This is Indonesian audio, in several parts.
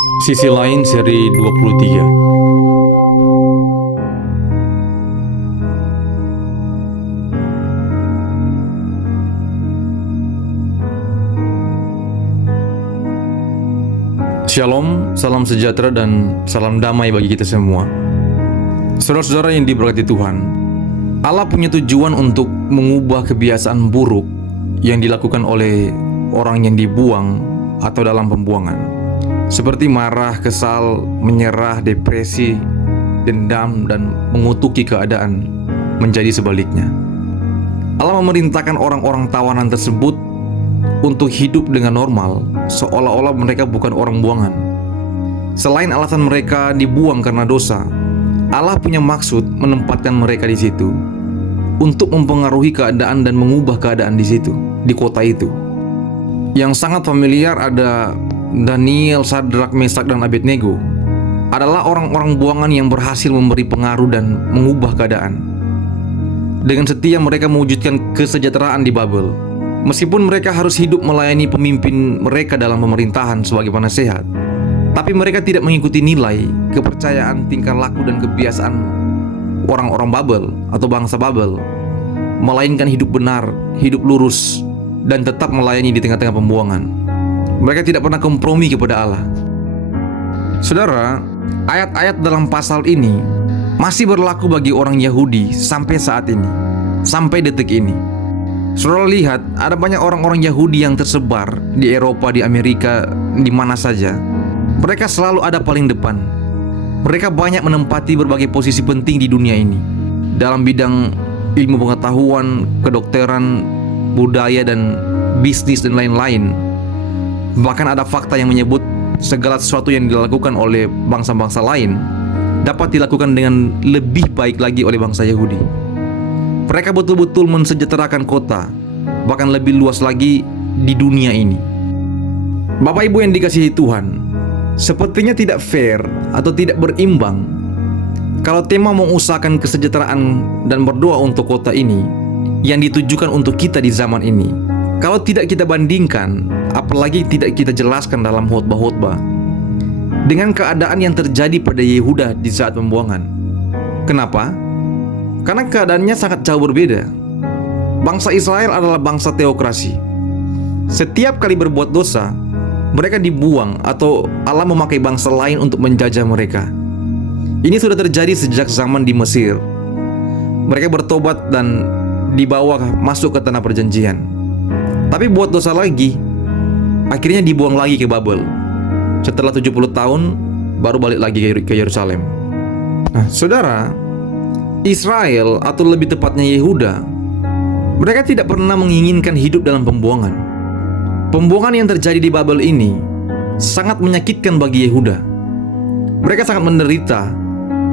Sisi lain seri 23. Shalom, salam sejahtera dan salam damai bagi kita semua. Saudara-saudara yang diberkati Tuhan, Allah punya tujuan untuk mengubah kebiasaan buruk yang dilakukan oleh orang yang dibuang atau dalam pembuangan, seperti marah, kesal, menyerah, depresi, dendam, dan mengutuki keadaan, menjadi sebaliknya. Allah memerintahkan orang-orang tawanan tersebut untuk hidup dengan normal, seolah-olah mereka bukan orang buangan. Selain alasan mereka dibuang karena dosa, Allah punya maksud menempatkan mereka di situ untuk mempengaruhi keadaan dan mengubah keadaan di situ, di kota itu. Yang sangat familiar ada Daniel, Sadrak, Mesak, dan Abednego adalah orang-orang buangan yang berhasil memberi pengaruh dan mengubah keadaan. Dengan setia mereka mewujudkan kesejahteraan di Babel. Meskipun mereka harus hidup melayani pemimpin mereka dalam pemerintahan sebagai penasehat, tapi mereka tidak mengikuti nilai, kepercayaan, tingkah laku, dan kebiasaan orang-orang Babel atau bangsa Babel, melainkan hidup benar, hidup lurus, dan tetap melayani di tengah-tengah pembuangan. Mereka tidak pernah kompromi kepada Allah. Saudara, ayat-ayat dalam pasal ini masih berlaku bagi orang Yahudi sampai saat ini, sampai detik ini. Saudara lihat, ada banyak orang-orang Yahudi yang tersebar di Eropa, di Amerika, di mana saja. Mereka selalu ada paling depan. Mereka banyak menempati berbagai posisi penting di dunia ini, dalam bidang ilmu pengetahuan, kedokteran, budaya, dan bisnis, dan lain-lain. Bahkan ada fakta yang menyebut segala sesuatu yang dilakukan oleh bangsa-bangsa lain dapat dilakukan dengan lebih baik lagi oleh bangsa Yahudi. Mereka betul-betul mensejahterakan kota, bahkan lebih luas lagi di dunia ini. Bapak Ibu yang dikasihi Tuhan, sepertinya tidak fair atau tidak berimbang kalau tema mengusahakan kesejahteraan dan berdoa untuk kota ini yang ditujukan untuk kita di zaman ini, kalau tidak kita bandingkan, apalagi tidak kita jelaskan dalam khotbah-khotbah, dengan keadaan yang terjadi pada Yehuda di saat pembuangan. Kenapa? Karena keadaannya sangat jauh berbeda. Bangsa Israel adalah bangsa teokrasi. Setiap kali berbuat dosa, mereka dibuang atau Allah memakai bangsa lain untuk menjajah mereka. Ini sudah terjadi sejak zaman di Mesir. Mereka bertobat dan dibawa masuk ke tanah perjanjian. Tapi buat dosa lagi, akhirnya dibuang lagi ke Babel. Setelah 70 tahun, baru balik lagi ke Yerusalem. Nah, saudara, Israel atau lebih tepatnya Yehuda, mereka tidak pernah menginginkan hidup dalam pembuangan. Pembuangan yang terjadi di Babel ini sangat menyakitkan bagi Yehuda. Mereka sangat menderita.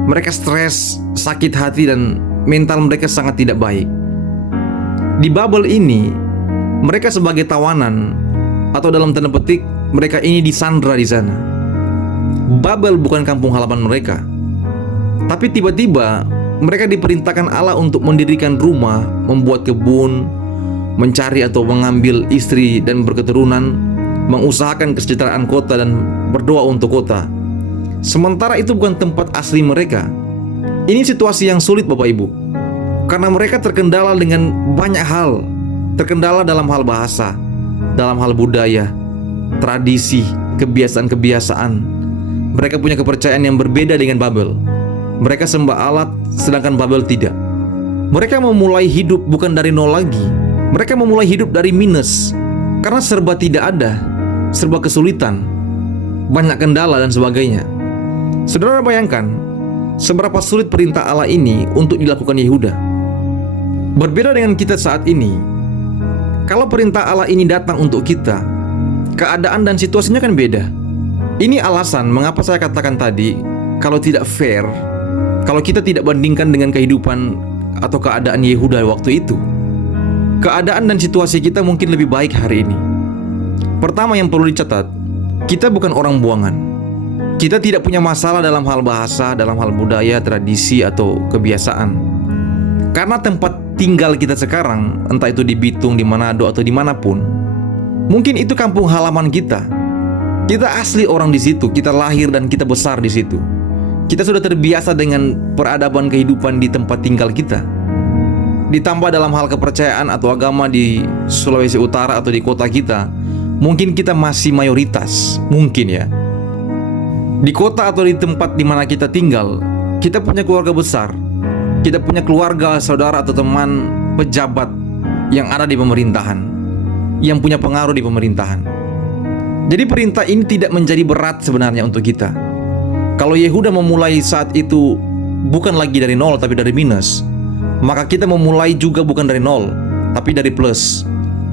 Mereka stres, sakit hati, dan mental mereka sangat tidak baik. Di Babel ini, mereka sebagai tawanan, atau dalam tanda petik, mereka ini disandra di sana. Babel bukan kampung halaman mereka. Tapi tiba-tiba mereka diperintahkan Allah untuk mendirikan rumah, membuat kebun, mencari atau mengambil istri dan berketurunan, mengusahakan kesejahteraan kota dan berdoa untuk kota. Sementara itu bukan tempat asli mereka. Ini situasi yang sulit Bapak Ibu, karena mereka terkendala dengan banyak hal. Terkendala dalam hal bahasa, dalam hal budaya, tradisi, kebiasaan-kebiasaan. Mereka punya kepercayaan yang berbeda dengan Babel. Mereka sembah alat, sedangkan Babel tidak. Mereka memulai hidup bukan dari nol lagi. Mereka memulai hidup dari minus, karena serba tidak ada, serba kesulitan, banyak kendala dan sebagainya. Saudara bayangkan, seberapa sulit perintah Allah ini untuk dilakukan Yehuda. Berbeda dengan kita saat ini. Kalau perintah Allah ini datang untuk kita, keadaan dan situasinya kan beda. Ini alasan mengapa saya katakan tadi, kalau tidak fair, kalau kita tidak bandingkan dengan kehidupan atau keadaan Yehuda waktu itu, keadaan dan situasi kita mungkin lebih baik hari ini. Pertama yang perlu dicatat, kita bukan orang buangan. Kita tidak punya masalah dalam hal bahasa, dalam hal budaya, tradisi, atau kebiasaan. Karena tempat tinggal kita sekarang, entah itu di Bitung, di Manado, atau dimanapun, mungkin itu kampung halaman kita. Kita asli orang di situ, kita lahir dan kita besar di situ. Kita sudah terbiasa dengan peradaban kehidupan di tempat tinggal kita. Ditambah dalam hal kepercayaan atau agama di Sulawesi Utara atau di kota kita, mungkin kita masih mayoritas, mungkin ya. Di kota atau di tempat di mana kita tinggal, kita punya keluarga besar. Kita punya keluarga, saudara atau teman pejabat yang ada di pemerintahan, yang punya pengaruh di pemerintahan. Jadi perintah ini tidak menjadi berat sebenarnya untuk kita. Kalau Yehuda memulai saat itu bukan lagi dari nol tapi dari minus, maka kita memulai juga bukan dari nol tapi dari plus.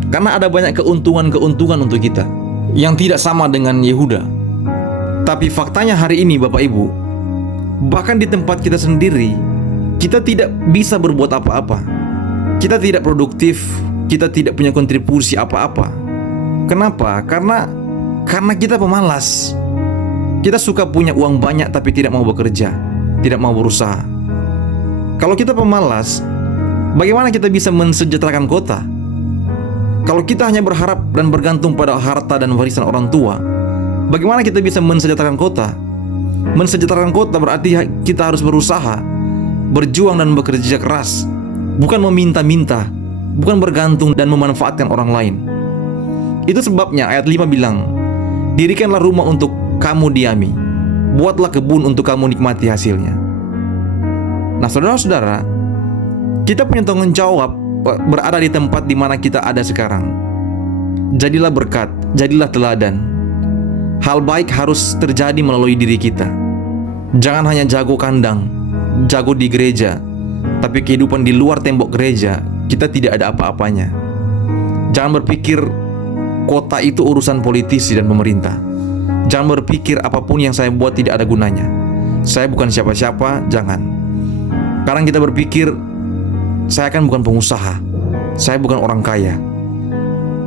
Karena ada banyak keuntungan-keuntungan untuk kita yang tidak sama dengan Yehuda. Tapi faktanya hari ini Bapak Ibu, bahkan di tempat kita sendiri, kita tidak bisa berbuat apa-apa. Kita tidak produktif, kita tidak punya kontribusi apa-apa. Kenapa? Karena kita pemalas. Kita suka punya uang banyak tapi tidak mau bekerja, tidak mau berusaha. Kalau kita pemalas, bagaimana kita bisa mensejahterakan kota? Kalau kita hanya berharap dan bergantung pada harta dan warisan orang tua, bagaimana kita bisa mensejahterakan kota? Mensejahterakan kota berarti kita harus berusaha, berjuang dan bekerja keras, bukan meminta-minta, bukan bergantung dan memanfaatkan orang lain. Itu sebabnya ayat 5 bilang, dirikanlah rumah untuk kamu diami, buatlah kebun untuk kamu nikmati hasilnya. Nah saudara-saudara, kita punya tanggung jawab berada di tempat di mana kita ada sekarang. Jadilah berkat, jadilah teladan. Hal baik harus terjadi melalui diri kita. Jangan hanya jago kandang, jago di gereja, tapi kehidupan di luar tembok gereja kita tidak ada apa-apanya. Jangan berpikir kota itu urusan politisi dan pemerintah. Jangan berpikir apapun yang saya buat tidak ada gunanya. Saya bukan siapa-siapa, jangan. Sekarang kita berpikir, saya kan bukan pengusaha, saya bukan orang kaya.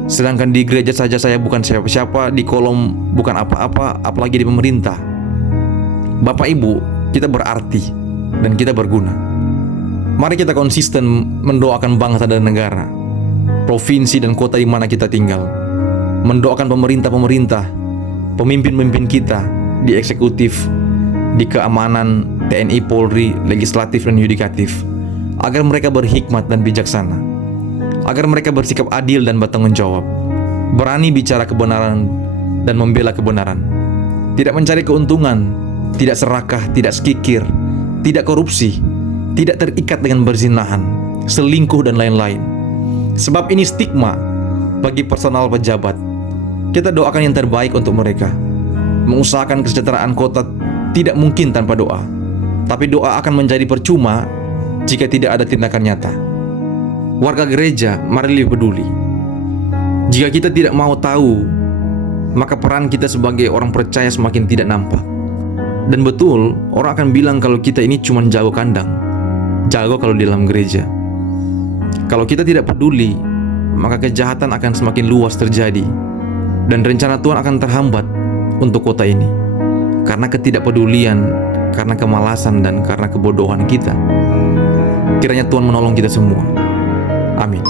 Sedangkan di gereja saja saya bukan siapa-siapa, di kolom bukan apa-apa, apalagi di pemerintah. Bapak Ibu, kita berarti dan kita berguna. Mari kita konsisten mendoakan bangsa dan negara, provinsi dan kota di mana kita tinggal. Mendoakan pemerintah-pemerintah, pemimpin-pemimpin kita di eksekutif, di keamanan, TNI, Polri, legislatif dan yudikatif, agar mereka berhikmat dan bijaksana, agar mereka bersikap adil dan bertanggung jawab, berani bicara kebenaran dan membela kebenaran, tidak mencari keuntungan, tidak serakah, tidak sekikir, tidak korupsi, tidak terikat dengan berzinahan, selingkuh dan lain-lain. Sebab ini stigma bagi personal pejabat. Kita doakan yang terbaik untuk mereka. Mengusahakan kesejahteraan kota tidak mungkin tanpa doa, tapi doa akan menjadi percuma jika tidak ada tindakan nyata. Warga gereja, mari lebih peduli. Jika kita tidak mau tahu, maka peran kita sebagai orang percaya semakin tidak nampak. Dan betul, orang akan bilang kalau kita ini cuma jago kandang, jago kalau di dalam gereja. Kalau kita tidak peduli, maka kejahatan akan semakin luas terjadi, dan rencana Tuhan akan terhambat untuk kota ini karena ketidakpedulian, karena kemalasan, dan karena kebodohan kita. Kiranya Tuhan menolong kita semua. Amin.